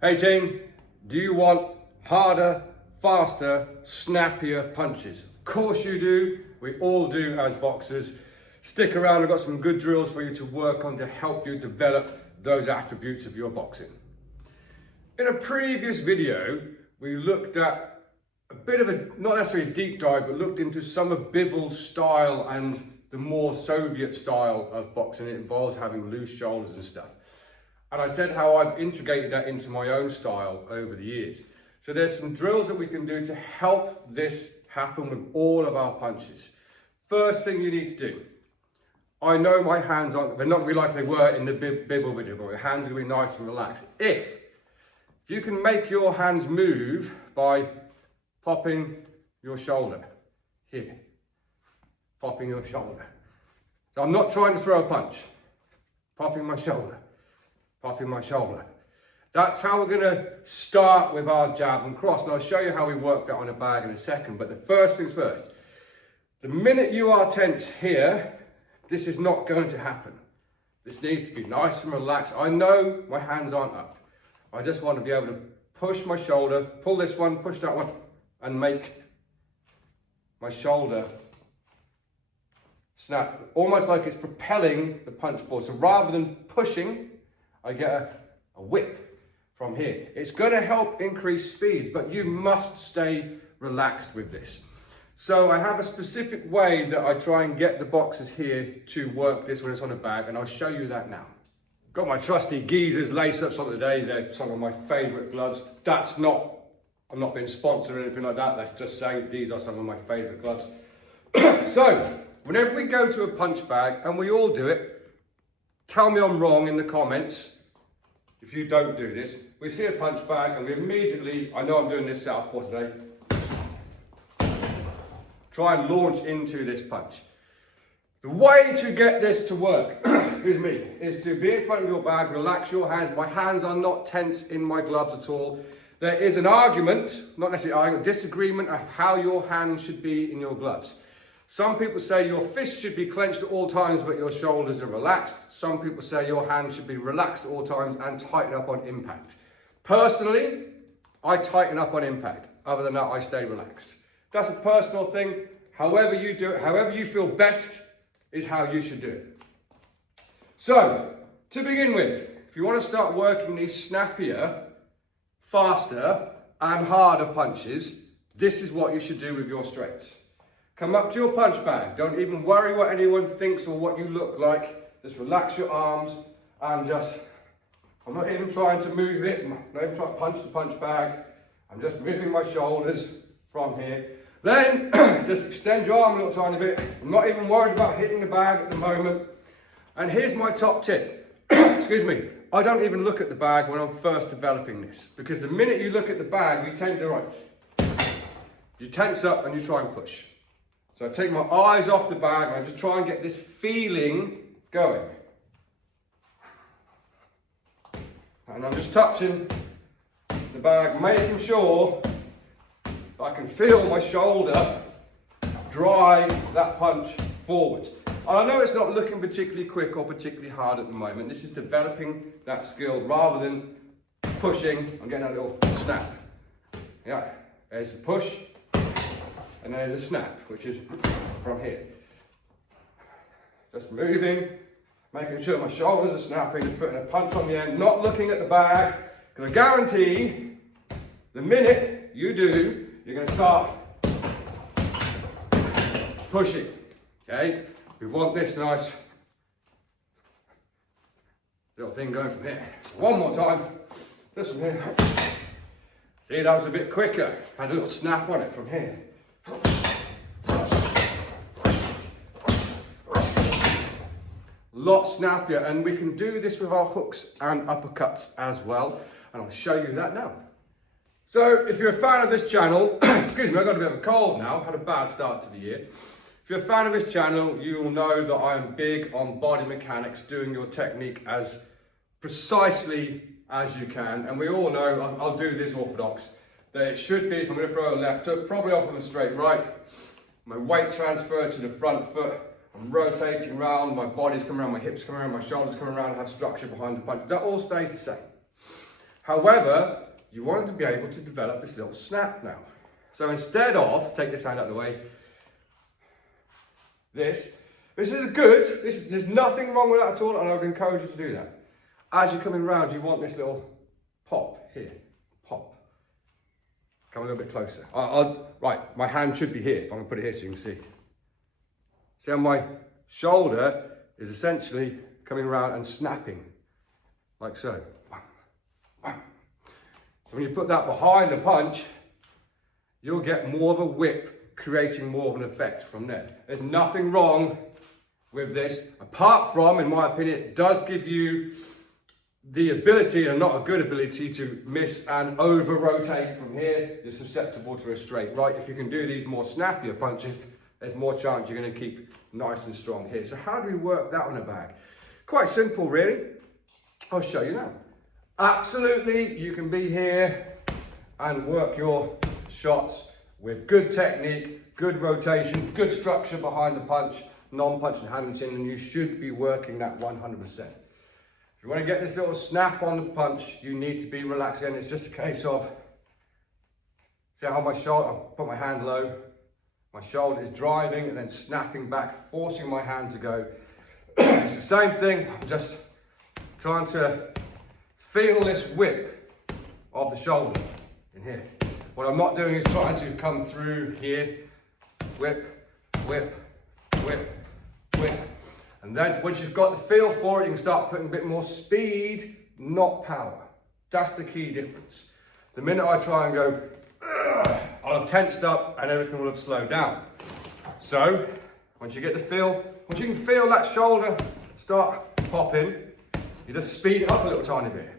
Hey team, do you want harder, faster, snappier punches? Of course you do, we all do as boxers. Stick around, I've got some good drills for you to work on to help you develop those attributes of your boxing. In a previous video, we looked at a bit of a, not necessarily a deep dive, but looked into some of Bivol's style and the more Soviet style of boxing. It involves having loose shoulders and stuff. And I said how I've integrated that into my own style over the years. So there's some drills that we can do to help this happen with all of our punches. First thing you need to do, I know my hands aren't, they're not going to be like they were in the Bivol video, but my hands are going to be nice and relaxed. If you can make your hands move by popping your shoulder, here, popping your shoulder. So I'm not trying to throw a punch, popping my shoulder. Popping my shoulder. That's how we're going to start with our jab and cross. And I'll show you how we work that on a bag in a second. But the first things first, the minute you are tense here, this is not going to happen. This needs to be nice and relaxed. I know my hands aren't up. I just want to be able to push my shoulder, pull this one, push that one, and make my shoulder snap. Almost like it's propelling the punch forward. So rather than pushing, I get a whip from here. It's going to help increase speed, but you must stay relaxed with this. So I have a specific way that I try and get the boxers here to work this when it's on a bag, and I'll show you that now. Got my trusty Geezers lace-ups on today. They're some of my favourite gloves. I'm not being sponsored or anything like that. Let's just say these are some of my favourite gloves. So, whenever we go to a punch bag, and we all do it, tell me I'm wrong in the comments if you don't do this. We see a punch bag and we immediately, I know I'm doing this southpaw today, try and launch into this punch. The way to get this to work, excuse me, is to be in front of your bag, relax your hands. My hands are not tense in my gloves at all. There is an argument, not necessarily argument, disagreement of how your hands should be in your gloves. Some people say your fists should be clenched at all times, but your shoulders are relaxed. Some people say your hands should be relaxed at all times and tighten up on impact. Personally, I tighten up on impact. Other than that, I stay relaxed. That's a personal thing. However you do it, however you feel best is how you should do it. So, to begin with, if you want to start working these snappier, faster and harder punches, this is what you should do with your straights. Come up to your punch bag. Don't even worry what anyone thinks or what you look like. Just relax your arms and I'm not even trying to move it. I'm not even trying to punch the punch bag. I'm just moving my shoulders from here. Then just extend your arm a little tiny bit. I'm not even worried about hitting the bag at the moment. And here's my top tip. Excuse me. I don't even look at the bag when I'm first developing this, because the minute you look at the bag, you tend to you tense up and you try and push. So I take my eyes off the bag and I just try and get this feeling going. And I'm just touching the bag, making sure I can feel my shoulder drive that punch forwards. And I know it's not looking particularly quick or particularly hard at the moment. This is developing that skill rather than pushing. I'm getting a little snap. Yeah, there's a push. And then there's a snap, which is from here. Just moving, making sure my shoulders are snapping, just putting a punch on the end, not looking at the bag, because I guarantee the minute you do, you're going to start pushing. Okay? We want this nice little thing going from here. So one more time, this from here. See, that was a bit quicker. Had a little snap on it from here. Lot snappier, and we can do this with our hooks and uppercuts as well, and I'll show you that now. So if you're a fan of this channel, excuse me, I've got a bit of a cold now, had a bad start to the year. If you're a fan of this channel, you will know that I'm big on body mechanics, doing your technique as precisely as you can, and we all know, I'll do this orthodox, that it should be, if I'm going to throw a left hook, probably off of a straight right, my weight transfer to the front foot, I'm rotating around, my body's coming around, my hips coming around, my shoulders coming around, I have structure behind the punch. That all stays the same. However, you want to be able to develop this little snap now. So instead of, take this hand out of the way, this is good, there's nothing wrong with that at all, and I would encourage you to do that. As you're coming round, you want this little pop here, pop. Come a little bit closer. Right, my hand should be here. I'm going to put it here so you can see. See how my shoulder is essentially coming around and snapping, like so. So when you put that behind the punch, you'll get more of a whip, creating more of an effect from there. There's nothing wrong with this, apart from, in my opinion, it does give you the ability, and not a good ability, to miss and over rotate from here. You're susceptible to a straight right. If you can do these more snappier punches, there's more chance you're going to keep nice and strong here. So how do we work that on a bag? Quite simple, really. I'll show you now. Absolutely, you can be here and work your shots with good technique, good rotation, good structure behind the punch, non-punch and hand and chin, and you should be working that 100%. If you want to get this little snap on the punch, you need to be relaxed. And it's just a case of, see how my shoulder, I'll put my hand low, my shoulder is driving and then snapping back, forcing my hand to go. It's the same thing, I'm just trying to feel this whip of the shoulder in here. What I'm not doing is trying to come through here, whip, whip, whip, whip. And then once you've got the feel for it, you can start putting a bit more speed, not power. That's the key difference. The minute I try and go, I'll have tensed up and everything will have slowed down. So, once you get the feel, once you can feel that shoulder start popping, you just speed it up a little tiny bit.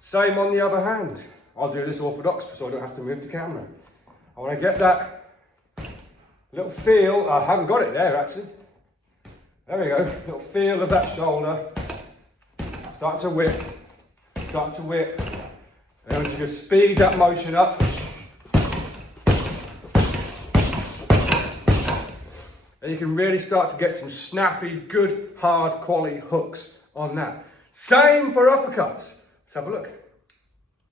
Same on the other hand. I'll do this orthodox so I don't have to move the camera. I want to get that little feel. I haven't got it there actually. There we go. Little feel of that shoulder. Start to whip. Start to whip. And then once you just speed that motion up. And you can really start to get some snappy, good, hard quality hooks on that. Same for uppercuts. Let's have a look.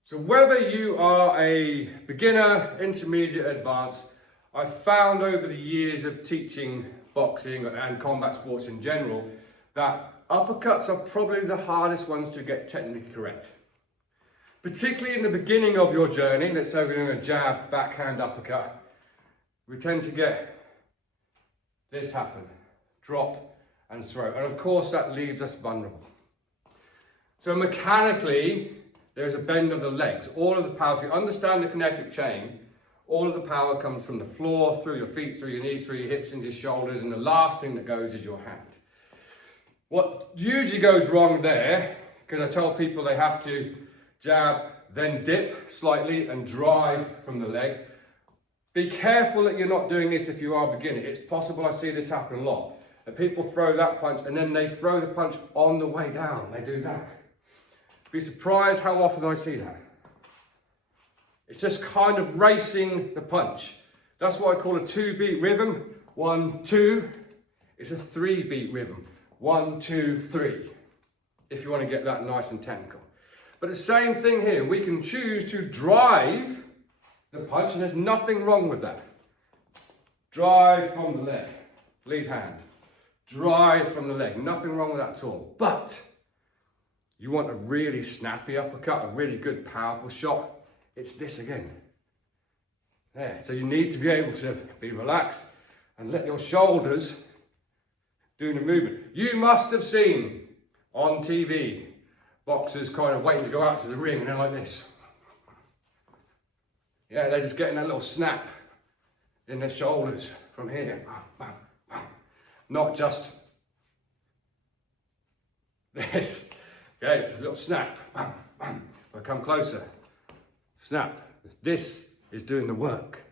So whether you are a beginner, intermediate, advanced, I've found over the years of teaching boxing and combat sports in general, that uppercuts are probably the hardest ones to get technically correct. Particularly in the beginning of your journey, let's say we're doing a jab, backhand, uppercut, we tend to get this happen, drop and throw. And of course that leaves us vulnerable. So mechanically, there's a bend of the legs. All of the power, if you understand the kinetic chain, all of the power comes from the floor, through your feet, through your knees, through your hips, into your shoulders, and the last thing that goes is your hand. What usually goes wrong there, because I tell people they have to jab, then dip slightly and drive from the leg. Be careful that you're not doing this if you are a beginner. It's possible, I see this happen a lot, that people throw that punch and then they throw the punch on the way down. They do that. Be surprised how often I see that. It's just kind of racing the punch. That's what I call a 2-beat rhythm. 1, 2. It's a 3-beat rhythm. 1, 2, 3. If you want to get that nice and technical. But the same thing here. We can choose to drive the punch, and there's nothing wrong with that. Drive from the leg. Lead hand. Drive from the leg. Nothing wrong with that at all. But you want a really snappy uppercut, a really good, powerful shot, it's this again. There. So you need to be able to be relaxed and let your shoulders do the movement. You must have seen on TV boxers kind of waiting to go out to the ring and they're like this. Yeah, they're just getting that little snap in their shoulders from here. Bam, bam, bam. Not just this. Okay, it's a little snap. Bam, bam. If I come closer, snap. This is doing the work.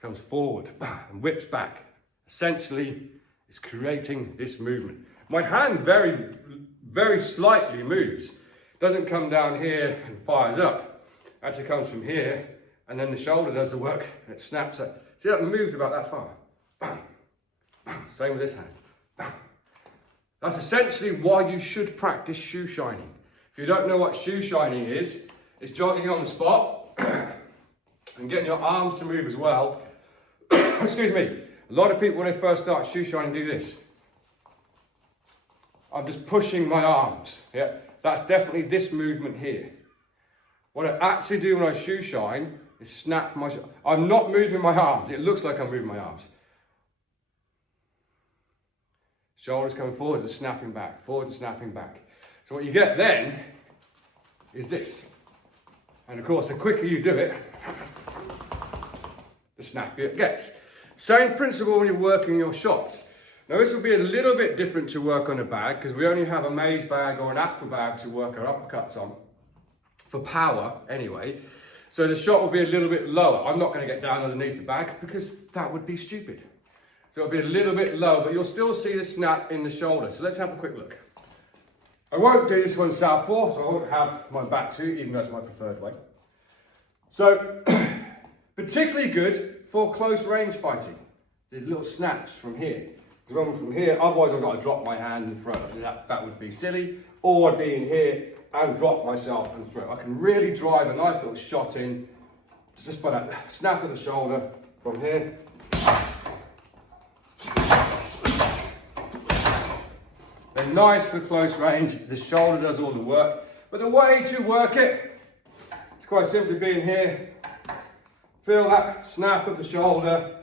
Comes forward, bam, and whips back. Essentially, it's creating this movement. My hand very, very slightly moves. Doesn't come down here and fires up. Actually comes from here, and then the shoulder does the work. And it snaps up. See, that moved about that far. Bam, Same with this hand. That's essentially why you should practice shoe shining. If you don't know what shoe shining is, it's jogging on the spot and getting your arms to move as well. Excuse me. A lot of people when they first start shoe shining do this. I'm just pushing my arms. Yeah, that's definitely this movement here. What I actually do when I shoe shine is snap my. I'm not moving my arms. It looks like I'm moving my arms. Shoulders coming forward and snapping back, forward and snapping back. So what you get then is this. And of course, the quicker you do it, the snappier it gets. Same principle when you're working your shots. Now this will be a little bit different to work on a bag because we only have a maze bag or an aqua bag to work our uppercuts on. For power anyway. So the shot will be a little bit lower. I'm not going to get down underneath the bag because that would be stupid. So it'll be a little bit lower, but you'll still see the snap in the shoulder. So let's have a quick look. I won't do this one southpaw, so I won't have my back to, even though it's my preferred way. So, particularly good for close range fighting. There's little snaps from here. Because when I'm from here, otherwise I've got to drop my hand and throw it. That would be silly. Or I'd be in here and drop myself and throw. I can really drive a nice little shot in just by that snap of the shoulder from here. They're nice for close range. The shoulder does all the work. But the way to work it, it's quite simply being here. Feel that snap of the shoulder.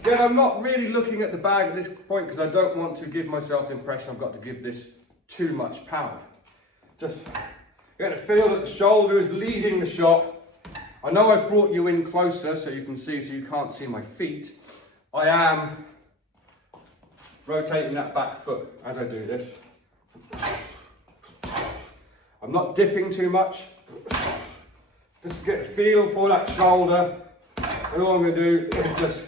Again, I'm not really looking at the bag at this point because I don't want to give myself the impression I've got to give this too much power. Just you're going to feel that the shoulder is leading the shot. I know I've brought you in closer so you can see, so you can't see my feet. I am rotating that back foot as I do this. I'm not dipping too much. Just get a feel for that shoulder. And all I'm going to do is just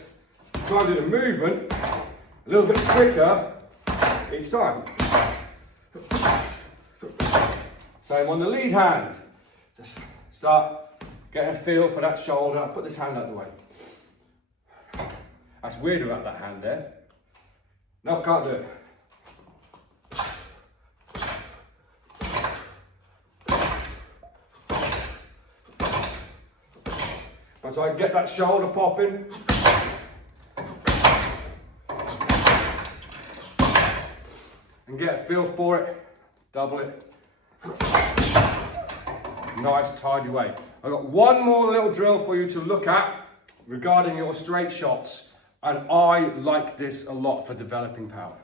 try to do the movement a little bit quicker each time. Same on the lead hand. Just start getting a feel for that shoulder. Put this hand out of the way. That's weird about that hand there. No, can't do it. Once I get that shoulder popping, and get a feel for it, double it. Nice, tidy way. I've got one more little drill for you to look at regarding your straight shots. And I like this a lot for developing power.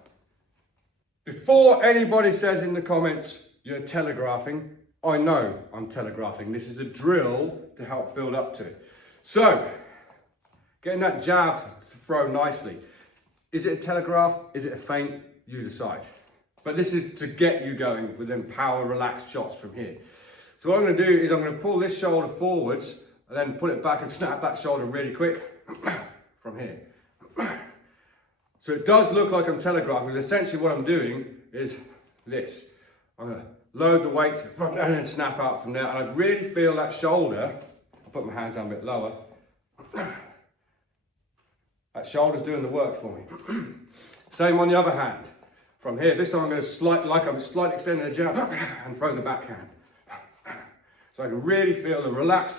Before anybody says in the comments, you're telegraphing, I know I'm telegraphing. This is a drill to help build up to it. So, getting that jab to throw nicely. Is it a telegraph? Is it a feint? You decide. But this is to get you going with them power relaxed shots from here. So what I'm going to do is I'm going to pull this shoulder forwards and then pull it back and snap that shoulder really quick from here. So it does look like I'm telegraphing because essentially what I'm doing is this. I'm going to load the weight and then snap out from there. And I really feel that shoulder. I'll put my hands down a bit lower. That shoulder's doing the work for me. Same on the other hand. From here, this time I'm going to slightly extending the jab and throw the backhand. So I can really feel the relaxed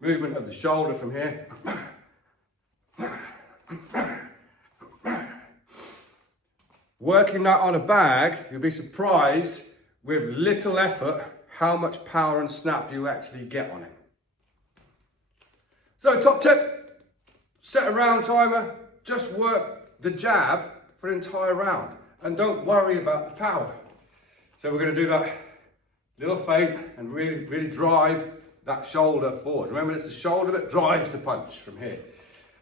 movement of the shoulder from here. Working that on a bag, you'll be surprised with little effort how much power and snap you actually get on it. So top tip, set a round timer, just work the jab for an entire round and don't worry about the power. So we're going to do that little feint and really drive that shoulder forward. Remember, it's the shoulder that drives the punch from here.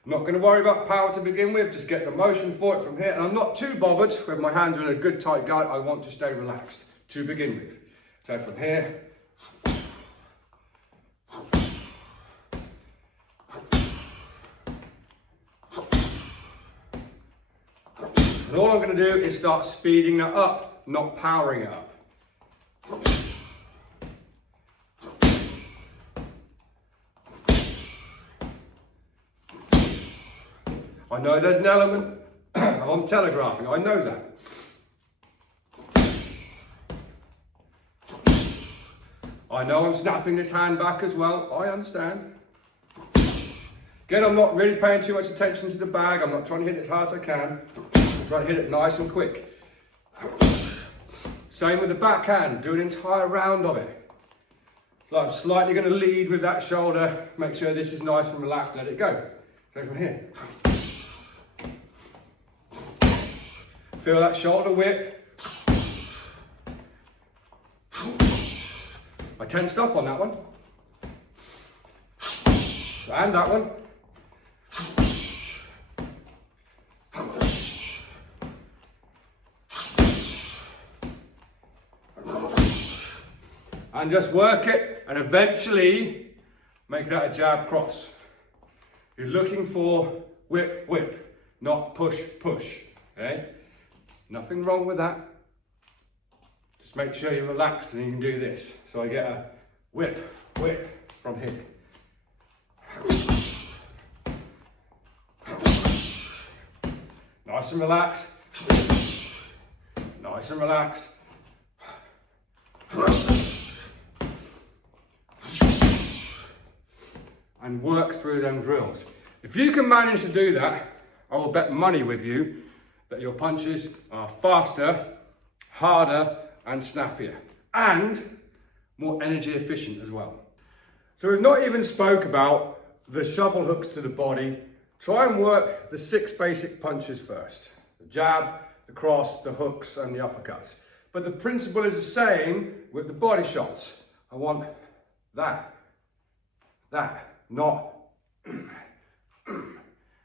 I'm not going to worry about power to begin with, just get the motion for it from here. And I'm not too bothered when my hands are in a good tight guard. I want to stay relaxed to begin with. So from here, and all I'm going to do is start speeding that up, not powering it up. I know there's an element of I'm telegraphing, I know that. I know I'm snapping this hand back as well, I understand. Again, I'm not really paying too much attention to the bag, I'm not trying to hit it as hard as I can. I'm trying to hit it nice and quick. Same with the backhand, do an entire round of it. So I'm slightly going to lead with that shoulder, make sure this is nice and relaxed, let it go. Go from here. Feel that shoulder whip. I tensed up on that one. And that one. And just work it and eventually make that a jab cross. You're looking for whip, whip, not push, push. Okay? Nothing wrong with that. Just make sure you're relaxed and you can do this. So I get a whip, whip from here. Nice and relaxed. Nice and relaxed. And work through them drills. If you can manage to do that, I will bet money with you that your punches are faster, harder, and snappier, and more energy efficient as well. So we've not even spoke about the shovel hooks to the body. Try and work the 6 basic punches first. The jab, the cross, the hooks, and the uppercuts. But the principle is the same with the body shots. I want that, not,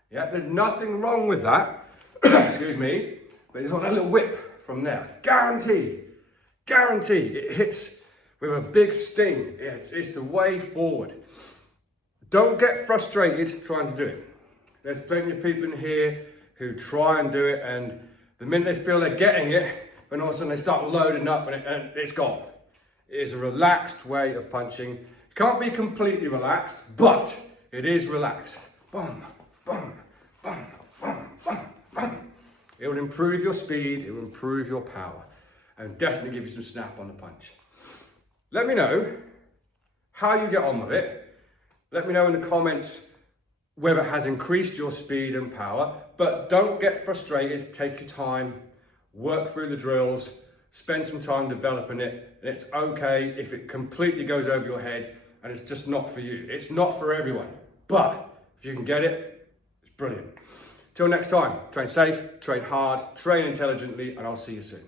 yeah, there's nothing wrong with that, excuse me, but it's on a little whip from there. Guarantee, it hits with a big sting. It's the way forward. Don't get frustrated trying to do it. There's plenty of people in here who try and do it, and the minute they feel they're getting it, then all of a sudden they start loading up and it's gone. It is a relaxed way of punching. It can't be completely relaxed, but it is relaxed. Bum, bum, bum, bum, bum, bum. It will improve your speed, it will improve your power, and definitely give you some snap on the punch. Let me know how you get on with it. Let me know in the comments whether it has increased your speed and power, but don't get frustrated, take your time, work through the drills, spend some time developing it, and it's okay if it completely goes over your head and it's just not for you. It's not for everyone, but if you can get it, it's brilliant. Till next time, train safe, train hard, train intelligently, and I'll see you soon.